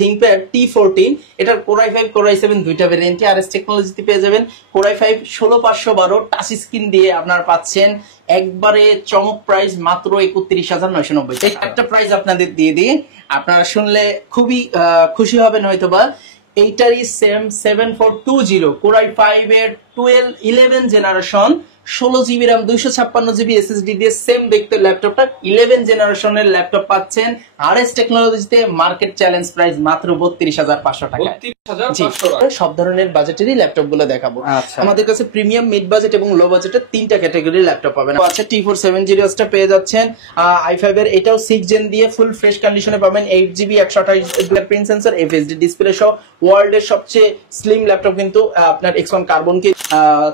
ThinkPad T14 এটার Core i5 Core i7 দুইটা ভেরিয়েন্টে RS টেকনোলজিতে পেয়ে যাবেন। Core i5 16512 টাচ স্ক্রিন দিয়ে আপনারা পাচ্ছেন একবারে চমক প্রাইস মাত্র 31990 টাকা। একটা প্রাইস আপনাদের দিয়ে দিই, আপনারা শুনলে খুবই খুশি হবেন হয়তোবা। এইটারই সেম 7420 Core i5 এর 11 generation 16GB RAM 256GB SSD দিয়ে সেম দেখতে ল্যাপটপটা 11 জেনারেশনের ল্যাপটপ পাচ্ছেন RS টেকনোলজিতে মার্কেট চ্যালেঞ্জ প্রাইস মাত্র 32500 টাকা। সব ধরনের বাজেটেরই ল্যাপটপ গুলো দেখাবো। আমাদের কাছে প্রিমিয়াম, মিড বাজেট এবং লো বাজেটের তিনটা ক্যাটাগরির ল্যাপটপ পাবেন। আচ্ছা, T470 টা পেয়ে যাচ্ছেন i5 এর, এটাও 6 জেন দিয়ে ফুল ফ্রেশ কন্ডিশনে পাবেন। 8GB 128 print sensor, FHD display সহ ওয়ার্ল্ডের সবচেয়ে স্লিম ল্যাপটপ কিন্তু আপনার X1 কার্বন কি।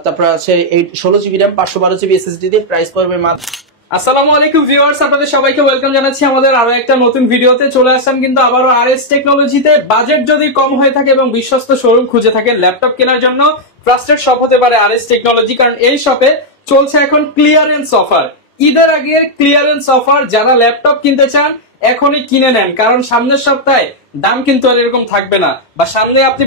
তারপর আছে 16GB RAM 512GB SSD দিয়ে প্রাইস পড়বে মাত্র। আসসালামু আলাইকুম ভিউয়ার্স, আপনাদের সবাইকে ওয়েলকাম জানাচ্ছি আমাদের আরো একটা নতুন ভিডিওতে। চলে আসলাম কিন্তু আবারও RS টেকনোলজিতে। বাজেট যদি কম হয়ে থাকে এবং বিশ্বস্ত শোরুম খুঁজে থাকে ল্যাপটপ কেনার জন্য, ট্রাস্টেড শপ হতে পারে RS টেকনোলজি, কারণ এই শপে চলছে এখন ক্লিয়ারেন্স অফার, ঈদের আগের ক্লিয়ারেন্স অফার। যারা ল্যাপটপ কিনতে চান এখনই কিনে নেন, কারণ সামনের সপ্তাহে দাম কিন্তু আর এরকম থাকবে না, বা সামনে আপনি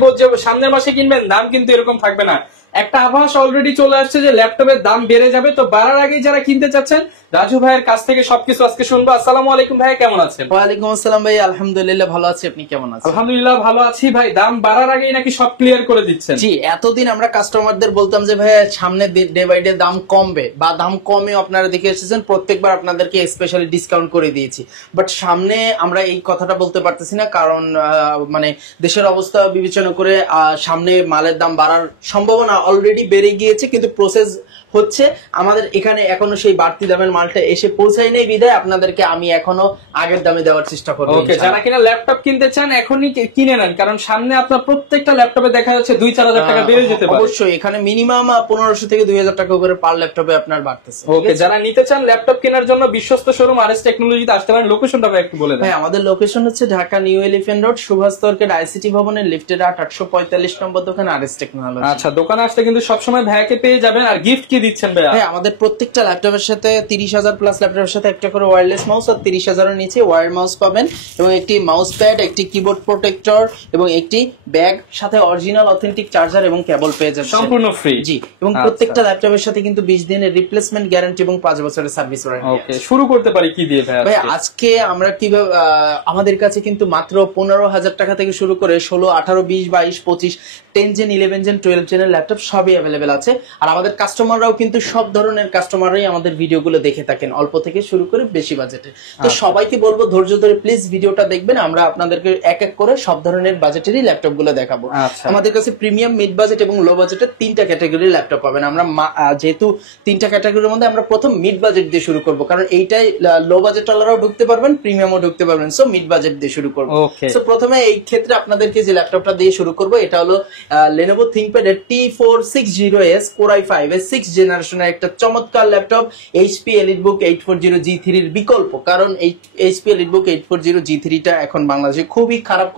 সামনের মাসে কিনবেন দাম কিন্তু এরকম থাকবে না। একটা আভাস অলরেডি চলে আসছে যে ল্যাপটপের দাম বেড়ে যাবে। তো বাড়ার আগে যারা কিনতে চাচ্ছেন রাজু ভাইয়ের কাছ থেকে সবকিছু আজকে শুনবো। আসসালামু আলাইকুম ভাই, কেমন আছেন? ওয়ালাইকুম আসসালাম ভাই, আলহামদুলিল্লাহ ভালো আছি, আপনি কেমন আছেন? আলহামদুলিল্লাহ ভালো আছি ভাই। দাম বাড়ার আগেই নাকি সব ক্লিয়ার করে দিচ্ছেন? জি, এতদিন আমরা কাস্টমারদের বলতাম যে ভাই সামনে ডে বাই ডে দাম কমবে, বা দাম কমে আপনারা দেখে এসেছেন, প্রত্যেকবার আপনাদেরকে স্পেশালি ডিসকাউন্ট করে দিয়েছি। বাট সামনে আমরা এই কথাটা বলতে পারতেছি না, কারণ মানে দেশের অবস্থা বিবেচনা করে সামনে মালের দাম বাড়ার সম্ভাবনা অলরেডি বেড়ে গিয়েছে, কিন্তু প্রসেস হচ্ছে। আমাদের এখানে এখনো সেই বাড়তি দামের মালটা এসে পৌঁছায় নেই, বিধায় আপনাদেরকে আমি এখনো আগের দামে দেওয়ার চেষ্টা করব। ওকে, যারা কিনা ল্যাপটপ কিনতে চান এখনই কিনে নেন, কারণ সামনে আপনার প্রত্যেকটা ল্যাপটপে দেখা যাচ্ছে 2-4000 টাকা বেড়ে যেতে পারে। অবশ্যই এখানে মিনিমাম 1500 থেকে 2000 টাকা করে পার ল্যাপটপে আপনার বাড়তেছে। ওকে, যারা নিতে চান ল্যাপটপ কেনার জন্য বিশ্বস্ত শোরুম RS টেকনোলজিতে আসতে পারেন। লোকেশনটা একটু বলে দেন। হ্যাঁ, আমাদের লোকেশন হচ্ছে ঢাকা নিউ এলিফ্যান্ট রোড, সুভাষ তর্কের ICT ভবনের লিফটের 845 নম্বর দোকান RS টেকনোলজি। আচ্ছা, দোকানে আসলে কিন্তু সবসময় ভাইয়াকে পেয়ে যাবেন। আর গিফট কি দিচ্ছেন ভাইয়া? হ্যাঁ, আমাদের প্রত্যেকটা ল্যাপটপের সাথে 30,000 প্লাস ল্যাপটপের সাথে একটা করে ওয়্যারলেস মাউস, আর 30,000 এর নিচে ওয়্যার মাউস পাবেন, এবং একটি মাউস প্যাড, একটি কিবোর্ড প্রোটেক্টর এবং একটি ব্যাগ, সাথে অরিজিনাল অথেন্টিক চার্জার এবং কেবল পেয়ে যাবেন সম্পূর্ণ ফ্রি। জি, এবং প্রত্যেকটা ল্যাপটপের সাথে কিন্তু 20 দিনের রিপ্লেসমেন্ট গ্যারান্টি এবং 5 বছরের সার্ভিস ওয়ারেন্টি। ওকে, শুরু করতে পারি কি দিয়ে ভাই? আজকে আমরা কিভাবে, আমাদের কাছে কিন্তু মাত্র 15,000 টাকা থেকে শুরু করে 16, 18, 20, 22, 25, 10 জেন, 11 জেন, 12 জেনের ল্যাপটপ সবই অ্যাভেলেবেল আছে। আর আমাদের কাস্টমাররাও কিন্তু সব ধরনের কাস্টমাররাই আমাদের ভিডিওগুলো দেখে থাকেন, অল্প থেকে শুরু করে বেশি বাজেটে। তো সবাইকে বলবো ধৈর্য ধরে প্লিজ ভিডিওটা দেখবেন, আমরা আপনাদেরকে এক এক করে সব ধরনের বাজেটেরই ল্যাপটপ গুলো দেখাবো। আমাদের কাছে প্রিমিয়াম, মিড বাজেট এবং লো বাজেটের তিনটা ক্যাটাগরির ল্যাপটপ পাবেন। আমরা যেহেতু তিনটা ক্যাটাগরির মধ্যে আমরা প্রথম মিড বাজেট দিয়ে শুরু করবো, কারণ এইটাই লো বাজেট ওয়ালারাও ঢুকতে পারবেন, প্রিমিয়ামও ঢুকতে পারবেন। সো মিড বাজেট দিয়ে শুরু করবো। সো প্রথমে এই ক্ষেত্রে আপনাদেরকে যে ল্যাপটপটা দিয়ে শুরু করবো, এটা হলো Lenovo ThinkPad এর T460S Core i5 এর 6 জেনারেশনের একটা চমৎকার ল্যাপটপ, HP EliteBook 840 G3 এর বিকল্প। কারণ এই HP EliteBook 840 G3 টা এখন বাংলাদেশে খুবই খারাপ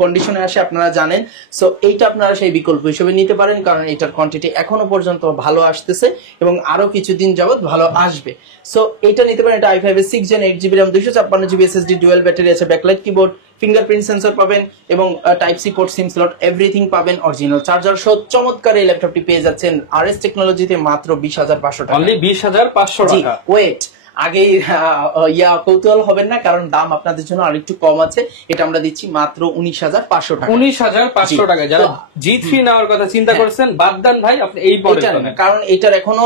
কন্ডিশনে আসে, আপনারা জানেন। সো এইটা আপনারা সেই বিকল্প হিসেবে নিতে পারেন, কারণ এটার কোয়ান্টিটি এখনো পর্যন্ত ভালো আসতেছে এবং আরো কিছুদিন যাবত ভালো আসবে। সো এইটা নিতে পারেন। এটা i5 এর 6 gen, 8GB RAM 256GB SSD, dual battery আছে, ব্যাকলাইট কিবোর্ড, ফিঙ্গারপ্রিন্ট সেন্সর পাবেন এবং type C port, SIM slot, everything পাবেন। অরিজিনাল চার্জার সহ চমৎকার এই ল্যাপটপটি পেয়ে যাচ্ছেন RS টেকনোলজিতে মাত্র 20,500 টাকা। অনলি 20,500 টাকা। ওয়েট, আগে কৌতূহল হবেন না, কারণ দাম আপনাদের জন্য আরেকটু কম আছে। এটা আমরা দিচ্ছি মাত্র 19,500 টাকা। 19,500 টাকা। যারা G3 নেওয়ার কথা চিন্তা করছেন বাদ দেন ভাই, আপনি এই কারণ এটার এখনো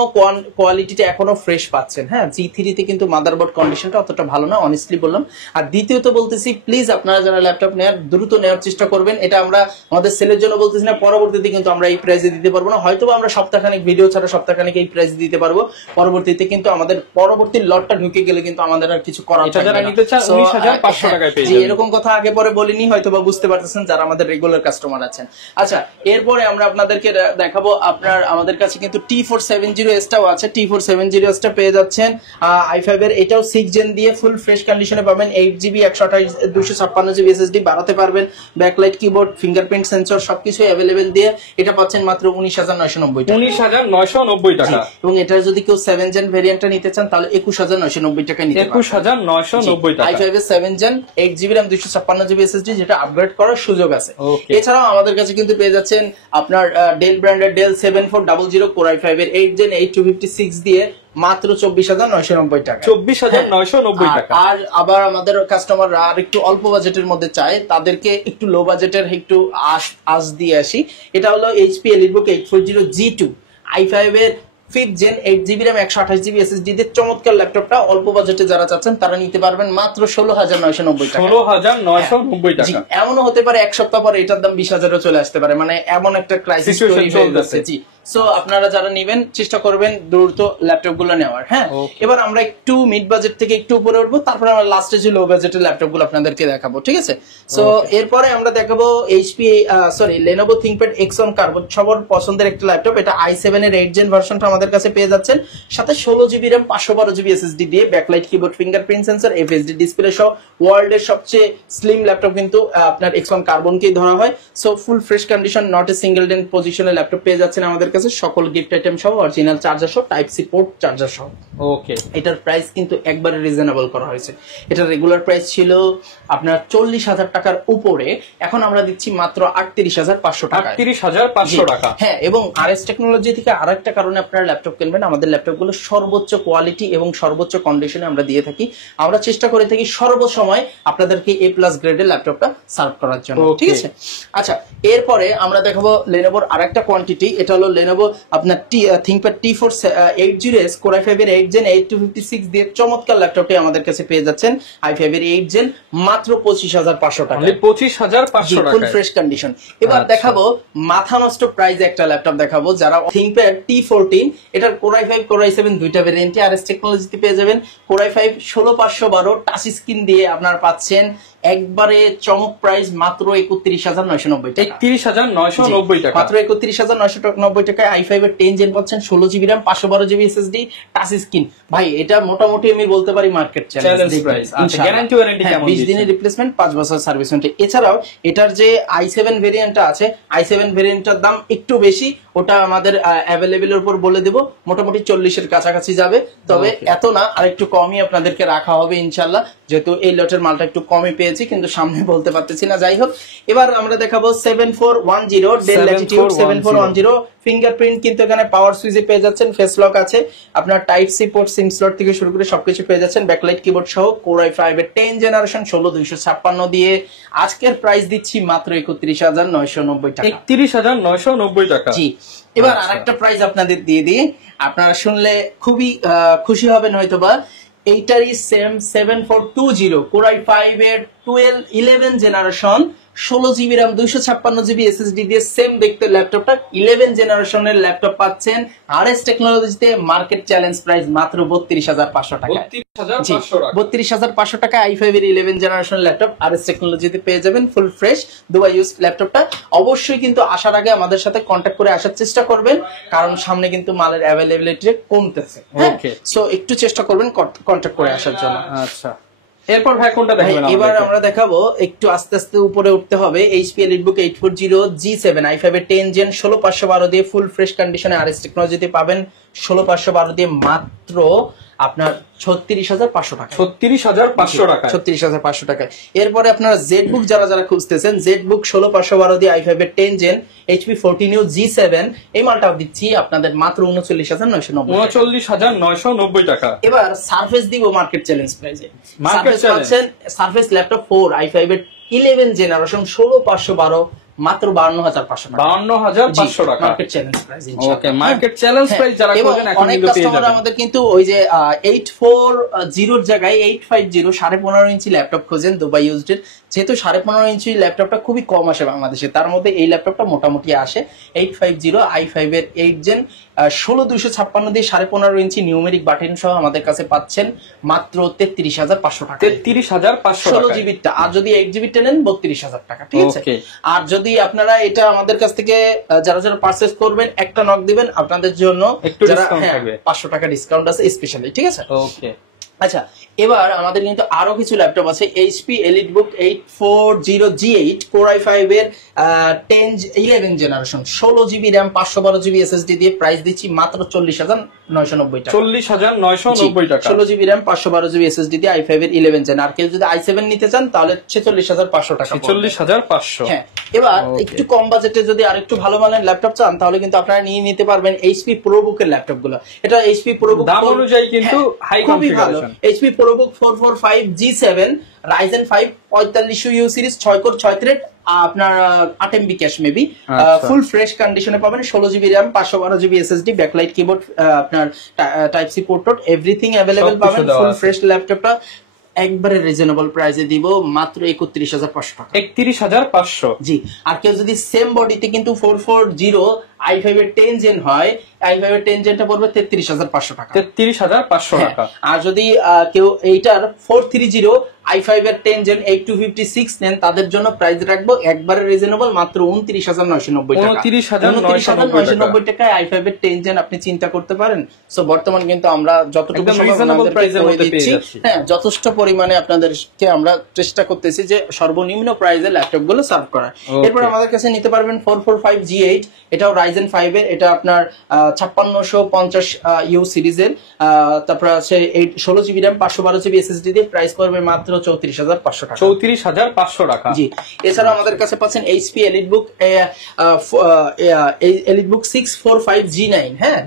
কোয়ালিটিটা এখনো ফ্রেশ পাচ্ছেন। হ্যাঁ, G3 তে কিন্তু মাদারবোর্ড কন্ডিশনটা অতটা ভালো না, অনেস্টলি বললাম। আর দ্বিতীয়ত বলতেছি, প্লিজ আপনারা যারা ল্যাপটপ নেওয়ার দ্রুত নেওয়ার চেষ্টা করবেন। এটা আমরা আমাদের সেলের জন্য বলতেছি না, পরবর্তীতে কিন্তু আমরা এই প্রাইসে দিতে পারবো না। হয়তো আমরা সপ্তাহখানেক ভিডিও ছাড়া সপ্তাহখানেক এই প্রাইসে দিতে পারবো, পরবর্তীতে কিন্তু আমাদের পরবর্তী লটটা ঢুকে গেলে কিন্তু আমাদের আর কিছু করার থাকবে না। 19,500 টাকায় পেয়ে যাবেন। এরকম কথা আগে পরে বলিনি, হয়তো বা বুঝতে পারতেছেন যারা আমাদের রেগুলার কাস্টমার আছেন। আচ্ছা, এরপরে আমরা আপনাদেরকে দেখাবো, আমাদের কাছে কিন্তু T470S টাও আছে। T470S টা পেয়ে যাচ্ছেন i5 এর, এটাও 6 জেন দিয়ে ফুল ফ্রেশ কন্ডিশনে পাবেন। 8GB 128 256GB SSD বাড়াতে পারবেন, ব্যাকলাইট কিবোর্ড, ফিঙ্গারপ্রিন্ট সেন্সর সবকিছু অ্যাভেলেবেল দিয়ে এটা পাচ্ছেন মাত্র 19,990 টাকা। 19,990 টাকা। এবং এটার যদি কেউ 7 জেন ভেরিয়েন্টটা নিতে চান তাহলে 21,000 21,990 টাকায় নিতে পারবেন। 21,990 টাকা। i5 এর 7 gen 8GB RAM 256GB SSD যেটা আপগ্রেড করার সুযোগ আছে। Okay. এছাড়াও আমাদের কাছে কিন্তু পেয়ে যাচ্ছেন আপনার ডেল ব্র্যান্ডের ডেল 7400 Core i5 এর 8 জেন 8256 দিয়ে মাত্র 24,990 টাকা। 24,990 টাকা। আর আবার আমাদের কাস্টমাররা আর একটু অল্প বাজেটের মধ্যে চায়, তাদেরকে একটু লো বাজেটের একটু আশ দিয়ে আসি। এটা হলো HP EliteBook 840 G2 i5 এর 5th gen 8GB RAM 128GB SSD দিয়ে চমৎকার ল্যাপটপটা অল্প বাজেটে যারা চাচ্ছেন তারা নিতে পারবেন মাত্র 16,990 টাকা। 16,990 টাকা। এমনও হতে পারে এক সপ্তাহ পরে এটার দাম 20,000-ও চলে আসতে পারে, মানে এমন একটা ক্রাইসিস তৈরি হয়ে যাচ্ছে। জি, সো আপনারা যারা নেবেন চেষ্টা করবেন দ্রুত ল্যাপটপ গুলো নেওয়ার। হ্যাঁ, এবার আমরা একটু মিড বাজেট থেকে একটু উপরে উঠবো, তারপরে আমরা লাস্টে যে লো বাজেটের ল্যাপটপ গুলো আপনাদেরকে দেখাবো, ঠিক আছে? সো এরপরে আমরা দেখাবো Lenovo ThinkPad Xon Carbon, সবার পছন্দের একটা ল্যাপটপ। এটা i7 এর 8 জেন ভার্সনটা আমাদের কাছে পেয়ে যাচ্ছেন, সাথে 16GB RAM 512GB SSD দিয়ে backlight keyboard, fingerprint sensor, FHD display সহ ওয়ার্ল্ডের সবচেয়ে স্লিম ল্যাপটপ কিন্তু আপনার Xon Carbon কেই ধরা হয়। So full fresh condition, not a single dent পজিশনের ল্যাপটপ পেয়ে যাচ্ছেন আমাদের কাছে, সকল গিফট আইটেম সহ, অরিজিনাল চার্জার সহ, টাইপ সি পোর্ট চার্জার সহ। ওকে, এটার প্রাইস কিন্তু একবারে রিজনেবল করা হয়েছে। এটার রেগুলার প্রাইস ছিল আপনার 40,000 টাকার উপরে, এখন আমরা দিচ্ছি মাত্র 38,500 টাকা। 38,500 টাকা। হ্যাঁ, এবং আরএস টেকনোলজি থেকে আরেকটা কারণে আপনারা ল্যাপটপ কিনবেন, আমাদের ল্যাপটপ গুলো সর্বোচ্চ কোয়ালিটি এবং সর্বোচ্চ কন্ডিশনে আমরা দিয়ে থাকি। আমরা চেষ্টা করে থাকি সর্বসময় আপনাদেরকে A+ গ্রেডের ল্যাপটপটা সার্ভ করার জন্য, ঠিক আছে? আচ্ছা, এরপরে আমরা দেখাবো লেনোভোর আরেকটা কোয়ান্টিটি। এটা হলো লেনোভো আপনার ThinkPad T4 80S Core i5 এর 8 জেন 8256 দিয়ে চমৎকার ল্যাপটপটি আমাদের কাছে পেয়ে যাচ্ছেন i5 এর 8 জেন মাত্র 25,500 টাকা। 25,500 টাকা, ফুল ফ্রেশ কন্ডিশন। এবার দেখাবো মাথা নষ্ট প্রাইসে একটা ল্যাপটপ দেখাবো, যারা ThinkPad T14, এটার Core i5 Core i7 দুইটা ভেরিয়েন্টে আরএস টেকনোলজিতে পেয়ে যাবেন। Core i5 16512 টাচ স্ক্রিন দিয়ে আপনারা পাচ্ছেন একবারে চমক প্রাইস মাত্র 31,990 টাকা। 31,990 টাকা, মাত্র 31,990 টাকায় i5 এর 10 জেন পাচ্ছেন, 16GB RAM 512GB SSD touch screen. ভাই এটা মোটামুটি আমি বলতে পারি মার্কেট চ্যালেঞ্জ প্রাইস। আচ্ছা, গ্যারান্টি ওয়ারেন্টি কেমন? 20 দিনের রিপ্লেসমেন্ট, 5 বছর সার্ভিস ওয়ারেন্টি। এছাড়াও এটার যে i7 ভেরিয়েন্টটা আছে, i7 ভেরিয়েন্টটার দাম একটু বেশি, ওটা আমাদের অ্যাভেলেবলের উপর বলে দেব, মোটামুটি 40 এর কাছাকাছি যাবে। তবে এত না, আর একটু কমই আপনাদেরকে রাখা হবে ইনশাআল্লাহ, যেহেতু এই লটের মালটা একটু কমই পেয়েছি, কিন্তু সামনে বলতে পারতেছি না। যাই হোক, এবার আমরা দেখাবো 7410 ডেল ল্যাটিটিউড 7410 ফিঙ্গারপ্রিন্ট, কিন্তু এখানে পাওয়ার সুইচে পেয়ে যাচ্ছেন, ফেস লক আছে, আপনার type C port, SIM slot থেকে শুরু করে সবকিছু পেয়ে যাচ্ছেন, ব্যাকলাইট কিবোর্ড সহ, Core i5 এর 10 জেনারেশন 16256 দিয়ে আজকের প্রাইস দিচ্ছি মাত্র 31,990 টাকা। 31,990 টাকা। জি, এবার আরেকটা প্রাইস আপনাদের দিয়ে দিই, আপনারা শুনলে খুবই খুশি হবেন হয়তোবা। এইটারই সেম 7420 Core i5 এর 11 generation 16GB RAM 256GB SSD দিয়ে সেম দেখতে ল্যাপটপটা 11 জেনারেশনের ল্যাপটপ পাচ্ছেন আরএস টেকনোলজিতে, মার্কেট চ্যালেঞ্জ প্রাইস মাত্র 32,500 টাকা। 32,500 টাকা i5 এর 11 জেনারেশন ল্যাপটপ আরএস টেকনোলজিতে পেয়ে যাবেন, ফুল ফ্রেশ দুবাই ইউজ ল্যাপটপটা। অবশ্যই কিন্তু আসার আগে আমাদের সাথে কন্ট্যাক্ট করে আসার চেষ্টা করবেন, কারণ সামনে কিন্তু মালের অ্যাভেলেবিলিটি কমতেছে। ওকে, সো একটু চেষ্টা করবেন কন্ট্যাক্ট করে আসার জন্য। আচ্ছা, এরপর ভাই কোনটা দেখাবেন? এবার আমরা দেখাবো, একটু আস্তে আস্তে উপরে উঠতে হবে, HP EliteBook 840 G7 i5 এর 10 জেন 16512 দিয়ে ফুল ফ্রেশ কন্ডিশনে আরএস টেকনোলজিতে পাবেন, 16512 দিয়ে মাত্র আপনার 36,500 টাকা। 36,500 টাকা। 36,500 টাকা। এরপরে আপনারা ZBook যারা খুঁজতেছেন, ZBook 16512 দিয়ে i5 এর 10 জেন HP 14U G7, এই মালটা দিচ্ছি আপনাদের মাত্র 39,990 টাকা। 39,990 টাকা। এবার সারফেস দিব মার্কেট চ্যালেঞ্জ প্রাইসে। সারফেস পাচ্ছেন সারফেস ল্যাপটপ 4 i5 এর 11 জেনারেশন 16512 মাত্র 52,500 টাকা। 52,500 টাকা মার্কেট চ্যালেঞ্জ প্রাইস ইনশাআল্লাহ। ওকে, মার্কেট চ্যালেঞ্জ প্রাইস যারা খোঁজেন এখন অনেক কিন্তু পেয়ে কাস্টমার যাবেন। আমাদের কিন্তু ওই যে 840 এর জায়গায় 850 15.5 ইঞ্চি ল্যাপটপ খোঁজেন দুবাই ইউজড। যেহেতু 15.5 ইঞ্চি ল্যাপটপটা খুবই কম আসে বাংলাদেশে, তার মধ্যে এই ল্যাপটপটা মোটামুটি আসে। 850 i5 এর 8 জেন 16256 দিয়ে 15.5 ইঞ্চি নিউমেরিক বাটন সহ আমাদের কাছে পাচ্ছেন মাত্র 33,500 টাকা। 33,500 টাকা 16GB টা, আর যদি 8GB টা নেন 32,000 টাকা, ঠিক আছে? আর যদি আপনারা এটা আমাদের কাছ থেকে যারা যারা পারচেজ করবেন একটা নক দিবেন, আপনাদের জন্য একটু ডিসকাউন্ট থাকবে, 500 টাকা ডিসকাউন্ট আছে স্পেশালি, ঠিক আছে? ওকে। আচ্ছা, এবার আমাদের কিন্তু আরো কিছু ল্যাপটপ আছে, HP EliteBook 840G8 Core i5 এর 11 generation, 16GB RAM 512GB SSD দিয়ে প্রাইস দিচ্ছি মাত্র 40,990 টাকা। 40,990 টাকা। 16GB RAM 512GB SSD দিয়ে i5 এর 11 জেন। আর কেউ যদি i7 নিতে চান তাহলে 46,500 টাকা। 46,500। হ্যাঁ, এবার একটু কম বাজেটে যদি আর একটু ভালো মানের ল্যাপটপ চান তাহলে কিন্তু আপনারা নিয়ে নিতে পারবেন এইচপি ProBook এর ল্যাপটপ গুলো। এটা এইচপি ProBook দাম অনুযায়ী কিন্তু high configuration. HP ProBook 445G7 Ryzen 5 4500U series 6 core 6 thread, আপনার 8MB cash maybe, full fresh কন্ডিশনে পাবেন। 16GB RAM 512GB SSD, backlight keyboard, আপনার type C port, everything available পাবেন। ফুল ফ্রেশ ল্যাপটপটা একবারে রিজনেবল প্রাইসে দিব মাত্র 31,500 টাকা। 31,500। জি, আর কেউ যদি সেম বডিতে কিন্তু 440 i5 এর 10 জেন হয়, i5 এর 10 জেনটা পড়বে 33,500 টাকা। 33,500 টাকা। আর যদি কেউ এইটার 430 i5 এর 10 জেন 8256 নেন তাদের জন্য প্রাইস রাখবো একবারে রিজনেবল মাত্র 29,990 টাকা। 29,990 টাকায় i5 এর 10 জেন আপনি চিন্তা করতে পারেন। সো বর্তমান কিন্তু আমরা যতটুকু রিজনেবল প্রাইসের মধ্যে পেয়ে যাচ্ছি। হ্যাঁ, যথেষ্ট পরিমাণে আপনাদেরকে আমরা চেষ্টা করতেছি যে সর্বনিম্ন প্রাইসে ল্যাপটপ গুলো সার্ভ করা। এরপর আমাদের কাছে নিতে পারবেন 445G8, এটাও Ryzen 5 এর, এটা আপনার 5650U সিরিজের, তারপর আছে 16GB RAM 512GB SSD দিয়ে প্রাইস পড়বে মাত্র 34,500 টাকা। 34,500 টাকা। জি, এছাড়াও আমাদের কাছে পাচ্ছেন এইচপি এলিটবুক 645G9। হ্যাঁ,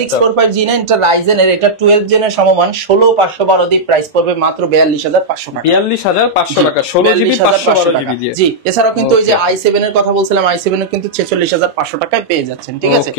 645G9 এটা Ryzen এর, এটা 12 জেনের সমমান, 16512 দিয়ে প্রাইস পড়বে মাত্র 42,500 টাকা। 42,500 টাকা 16GB 512GB দিয়ে। জি, এছাড়াও কিন্তু ওই যে i7 এর কথা বলছিলাম, i7 এর কিন্তু 46,500 টাকায় পেয়ে যাচ্ছেন। ঠিক আছে,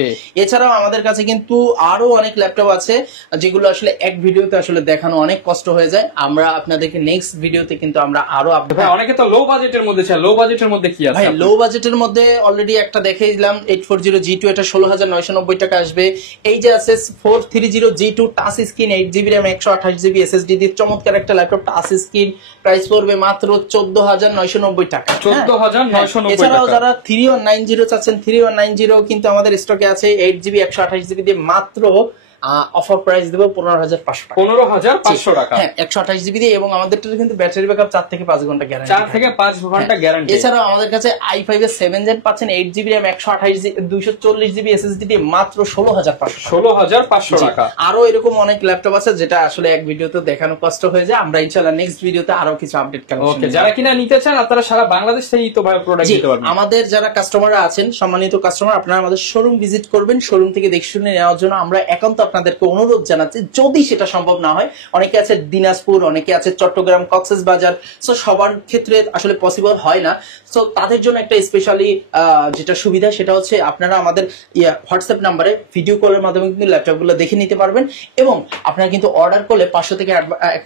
এছাড়াও আমাদের কাছে কিন্তু আরো অনেক ল্যাপটপ আছে যেগুলো আসলে এক ভিডিওতে আসলে দেখানো অনেক কষ্ট হয়ে যায়। আমরা আপনাদেরকে নেক্সট ভিডিওতে কিন্তু আমরা আরো আপডেট। ভাই অনেকে তো লো বাজেটের মধ্যে চায়, লো বাজেটের মধ্যে কি আছে? ভাই লো বাজেটের মধ্যে অলরেডি একটা দেখিয়ে দিলাম 840G2, এটা 16,990 টাকা আসবে। এই যে আছে 430G2 touch screen 8GB RAM 128GB SSD দিয়ে চমৎকার একটা ল্যাপটপ, টাচ স্ক্রিন, প্রাইস পড়বে মাত্র 14,990 টাকা। 14,990 এছাড়াও টাকা। যারা 3190 চাচ্ছেন, 3190 কিন্তু আমাদের স্টকে আছে 8GB 128GB দিয়ে মাত্র অফার প্রাইস দেব 15,500 টাকা। 15,500 টাকা। হ্যাঁ, 128GB দিয়ে, এবং আমাদেরটা কিন্তু ব্যাটারি ব্যাকআপ 4 থেকে 5 ঘন্টা গ্যারান্টি। 4 থেকে 5 ঘন্টা গ্যারান্টি। এছাড়াও আমাদের কাছে i5 এর 7 জেন পাচ্ছেন 8GB RAM 240GB SSD দিয়ে মাত্র 16,500 টাকা। 16,500 টাকা। আরো এরকম অনেক ল্যাপটপ আছে যেটা আসলে এক ভিডিওতে দেখানো কষ্ট হয়ে যায়। আমরা ইনশাআল্লাহ নেক্সট ভিডিওতে আরো কিছু আপডেট কালেকশন। ওকে, যারা কিনা নিতে চান আপনারা সারা বাংলাদেশ থেকেই তো ভাই প্রোডাক্ট দিতে পারবেন। আমাদের যারা কাস্টমাররা আছেন, সম্মানিত কাস্টমার, আপনারা আমাদের শোরুম ভিজিট করবেন। শোরুম থেকে দেখে শুনে নেওয়ার জন্য আমরা একান্ত আপনাদেরকে অনুরোধ জানাচ্ছি, যদি সেটা সম্ভব না হয়, অনেকে আছে দিনাজপুর, অনেকে আছে চট্টগ্রাম, কক্সবাজার, সো সবার ক্ষেত্রে আসলে পসিবল হয় না। সো তাদের জন্য একটা স্পেশালি যেটা সুবিধা সেটা হচ্ছে আপনারা আমাদের হোয়াটসঅ্যাপ নাম্বারে ভিডিও কলের মাধ্যমে কিন্তু ল্যাপটপগুলো দেখে নিতে পারবেন, এবং আপনারা কিন্তু অর্ডার করলে 500 থেকে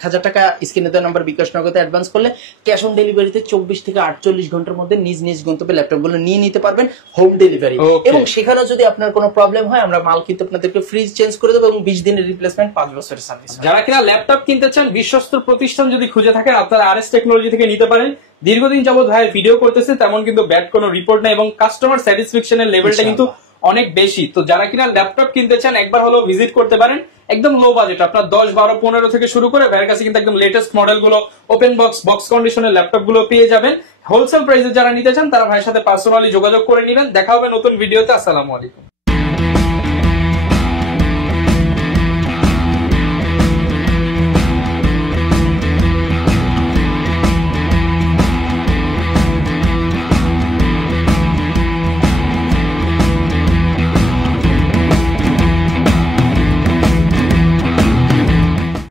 1,000 টাকা স্ক্রিনে দেওয়া নাম্বার বিকাশ নগদে অ্যাডভান্স করলে ক্যাশ অন ডেলিভারিতে 24 থেকে 48 ঘন্টার মধ্যে নিজ নিজ গন্তব্যে ল্যাপটপগুলো নিয়ে নিতে পারবেন, হোম ডেলিভারি। এবং সেখানে যদি আপনার কোনো প্রবলেম হয় আমরা মাল কিন্তু আপনাদেরকে ফ্রি চেঞ্জ করে দেবো, এবং 20 দিনের রিপ্লেসমেন্ট, 5 বছরের সার্ভিস। যারা কিনা ল্যাপটপ কিনতে চান, বিশ্বস্ত প্রতিষ্ঠান যদি খুঁজে থাকেন আপনারা আরএস টেকনোলজি থেকে নিতে পারেন। দীর্ঘদিন যাবত ভাই ভিডিও করতেছে, তেমন কিন্তু ব্যাড কোনো রিপোর্ট নাই, এবং কাস্টমার স্যাটিসফ্যাকশনের লেভেলটা কিন্তু অনেক বেশি। তো যারা কিনা ল্যাপটপ কিনতে চান একবার হলো ভিজিট করতে পারেন। একদম লো বাজেট, আপনার 10, 12, 15 থেকে শুরু করে ভাইয়ের কাছে কিন্তু একদম লেটেস্ট মডেল গুলো, ওপেন বক্স কন্ডিশনের ল্যাপটপ গুলো পেয়ে যাবেন। হোলসেল প্রাইসে যারা নিতে চান তারা ভাইয়ের সাথে পার্সোনালি যোগাযোগ করে নেবেন। দেখা হবে নতুন ভিডিওতে। আসসালামু আলাইকুম।